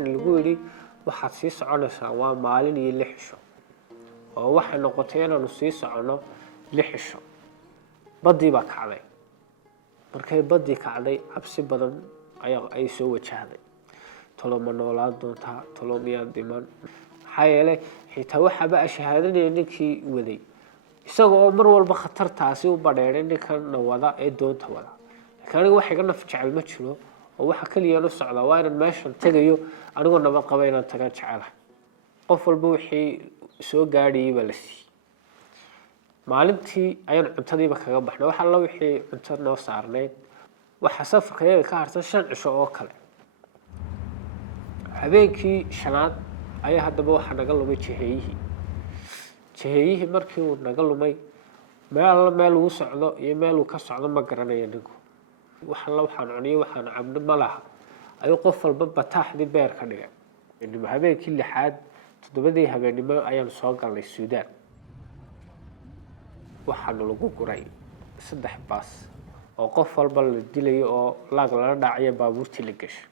waxaan lagu yidhi waxaad sii soconaysaa waa maalin iyo 6 cisho oo waxay noqotay inaanu sii socono 6 cisho badii baa kacday markay badii kacday cabsi badan ay soo wajahday toloma noolaa doontaa tolomiyaa diman maxaa yeelay xitaa waxaba shahaadadii ninkii waday isagoo mar walba khatartaasi u badheeray ninkan wada ee doonta wada laakiin waxa iga naf jecel ma jiro oo waxa kaliya la socda waa inaan meeshan tagayo anigoo nabad qaba inaan taga jecelahay qof walba wixii soo gaadhiyay baa la siiyay maalintii ayaan cuntadiiba kaga baxnay waxa la wixii cunto noo saarneed waxa safarkayga ka harsan 5 cisho oo kale habeenkii shanaad ayaa haddaba waxa naga lumay jiheyihii markii uu naga lumay meel uu socdo iyo meel uu ka socdo ma garanayo ninku waxa la waxaan cuniyay waxaan cabno ma laha ayuu qof walba bataaxdii beer ka dhigay habeenkii 6aad 7 habeenimo ayaan soo galnay Suudaan waxaan lagu guray 3 baas oo qof walba la dilay oo laag la dhacay baabuurtii la gashay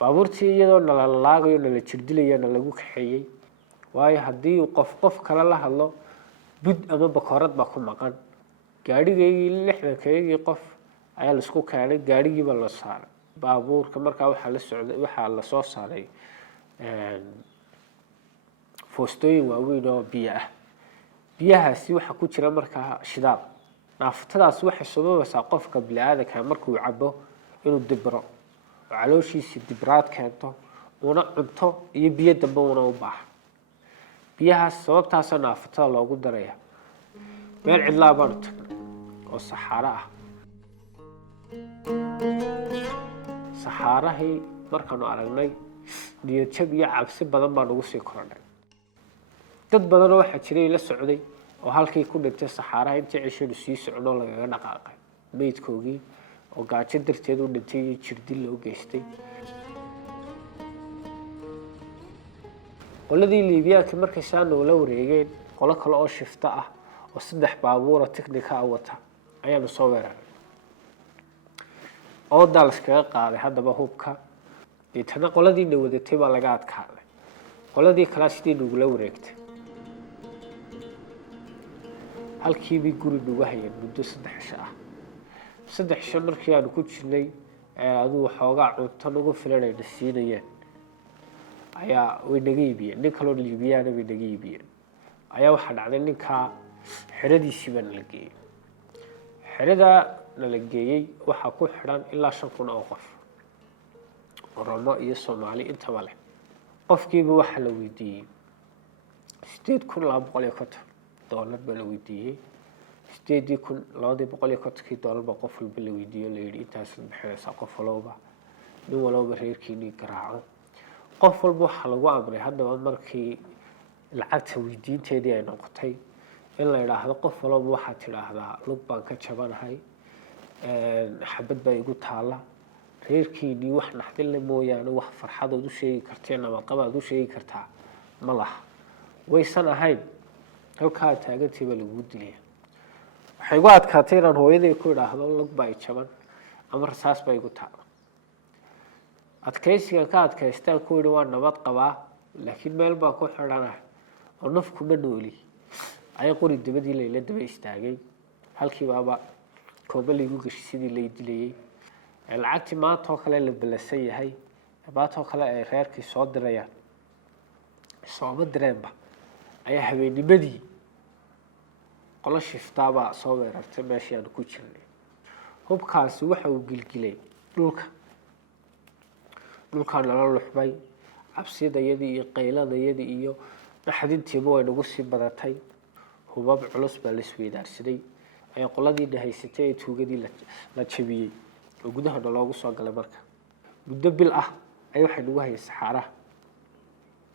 baabuurtii iyadoo la laagayo la jirdilayna lagu kaxeeyay waayo hadii qof kala la hadlo bud ama bakoorad ba ku maqan gaadhigeeyii 60 qof ayaa la isku keenay gaadhigiiba la saaray baabuurka markaa waxa la soo saaray foostooyin waaweyn oo biyahaasi waxa ku jira markaa shidaal naaftadaas waxay sababaysaa qofka bini'aadamka markuu cabo inuu dibro calooshiisa dibraad keento una cunto iyo biyo dambe una u baahan biyahaas sababtaas naaftada loogu daraya meel cidlaa baan tagnay oo saxaara ah saxaarahii markaanu aragnay niyad jab iyo cabsi badan baan ugu sii korodhay dad badan waxa jiray la socday oo halkii ku dhintay saxaaraha intii cishadu sii socdo lagaga dhaqaaqay meydkoogii oo gaajo darteed u dhintay jirdil loo geystay qoladii Liibiyaanka markay saan oo la wareegeen qolo kale oo shifta ah oo 3 baabuur teknika wata ayaanu soo weeraray oo dalska qaaday haddaba hubka intana qoladii wadatay baa laga adkaaday qoladii kala sidii ugu la wareegtay halkii bi guri ugu hayeen muddo 3 cisho ah 3 cisho markii aan ku jirnay aduu xoogaa cunto ugu filanay siinayeen ayaa way naga iibiyeen nin kale oo Liibiyaana way naga iibiyeen ayaa waxa dhacday ninka xiradiisii baan la geeyay xirada la geeyay waxa ku xiran ilaa 5,000 oo qof Oromo iyo Soomaali inta wale qofkiiba waxa la weydiiyay 8,250 doolar baa la weydiiyay 8,250 doolar baa qof walba la weydiiyay la yiri intaas bixinaysa qof walba nin walba reerkiini garaaco qof walba waxa lagu amray haddaba markii lacagta weydiinteedii ay noqotay in la yiraahdo qof walba waxa tiraahdaa lug baan ka jabanahay xabad baa igu taala reerkiini wax naxdin la mooyaan wax farxad u sheegi karteen ama qabaad u sheegi kartaa ma laha waysan ahayn halka taagantay baa lagu dilay waxay ugu adkaatay inaan hooyaday ku yiraahdo lug baa jaban ama rasaas baa igu taala adkaysiga ka adkaystaan ku yiri waa nabad qabaa laakiin meel baa ku xiranahay oo nafku ma nooli ay qori dibadii leeyla daba istaagay halkii baaba koobaligu gashi sidii la dilayay lacagti maanta oo kale la balasay yahay baato kale ay reerkii soo dirayaan soo direenba ayaa habeennimadii qolo shiftaaba soo weerartay meeshii aan ku jirnay hubkaasi waxa uu gilgilay dhulka la luxbay cabsidayadii iyo qayladayadii iyo dhaxdintiiba way nagu sii badatay hubab culus baa la isweydaarsaday ay qoladii dhahaysatay tuugadii la jabiyay oo gudaha loogu soo galay marka muddo bil ah ay waxay nagu hayeen saxaaraha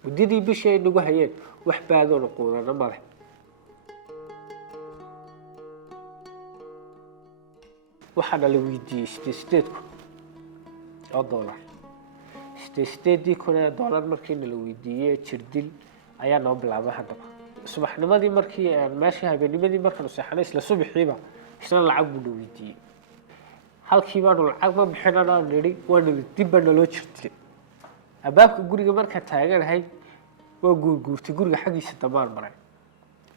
muddadii bishii nagu hayeen wax baadoona qoodana male waxaana la weydiiyey 8,000 doolar 8,000 doolar markii la weydiiyey jirdil ayaa noo bilaabay haddaba subaxnimadii markii aan meeshii habeennimadii markaan seexanay isla subaxiiba isla lacag buu weydiiyey halkii baan lacag ma bixinana niri waan dib baan loo jirtay albaabka guriga marka taaganahay waa guurguurtay guriga xaggiisa dambaan maray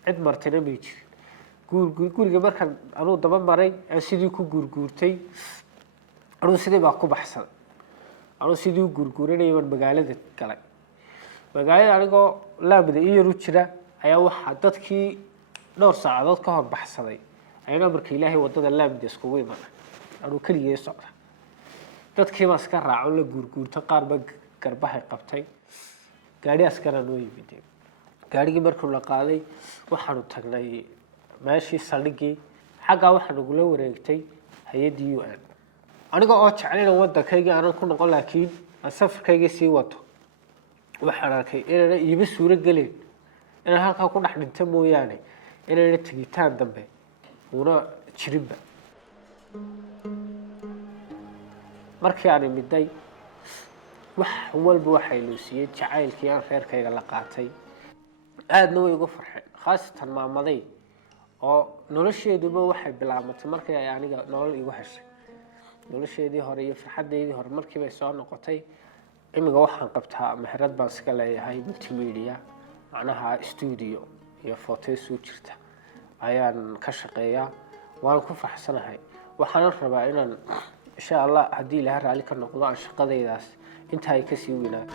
cid martina may jirin guriga markaan anuu daba maray aan sidii ku guurguurtay anuu sidii baa ku baxsaday anuu sidii u guurguuranayay baan magaalada galay magaalada anigoo laamida ii yar u jira ayaa waxaa dadkii dhowr saacadood ka hor baxsaday ayana marka ilaahay wadada laamida iskugu imanay anuu keligay socda dadkii baa iska raaco la guurguurta qaar ba garbahay qabtay gaari askara noo yimid gaarigii markuu la qaaday waxaanu tagnay meeshii saldhigii xaggaa waxaa nagula wareegtay hay-addii UN aniga oo jeclayna waddankaygii aanan ku noqon laakiin aan safarkaygii sii wato waxaan arkay inayna iiba suuro gelin inaan halkaa ku dhex dhinta mooyaane inayna tegitaan dambe una jirinba markii aan imiday wax walba waxay luusiyeen jacaylkii aan reerkayga la qaatay aadna way uga farxeen khaasatan maamaday oo nolosheeduba waxay bilaabatay markii ay aniga nolol igu heshay nolosheedii hore iyo farxadeedii hore markii bay soo noqotay imiga waxaan qabtaa meherad baan iska leeyahay multimedia macnaha studio iyo photo soo jirta ayaan ka shaqeeyaa waan ku faraxsanahay waxaan rabaa inaan insha Allah haddii Ilaahay raali ka noqdo aan shaqadaydaas inta ay ka sii weynaato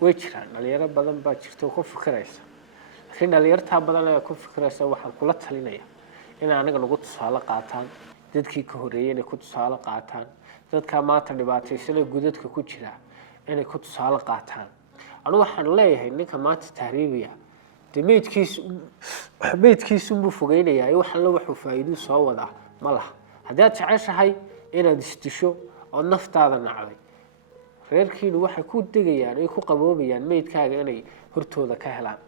way jiraan dhalinyaro badan baa jirta oo ku fikiraysa laakiin dhalinyarta badan ee ku fikiraysa waxaan kula talinayaa in anaga nagu tusaale qaataan dadkii ka horeeyay inay ku tusaale qaataan dadka maanta dhibaataysan ee gudadka ku jira inay ku tusaale qaataan anu waxaan leeyahay ninka maanta tahriibiya meydkiisu buu fogeynayaa wax alla wuxuu faa'iido soo wadaa ma laha haddii aad jeceshahay inaad isdisho oo naftaada nacday reerkiinu waxay ku degayaan ay ku qaboobayaan meydkaaga inay hortooda ka helaan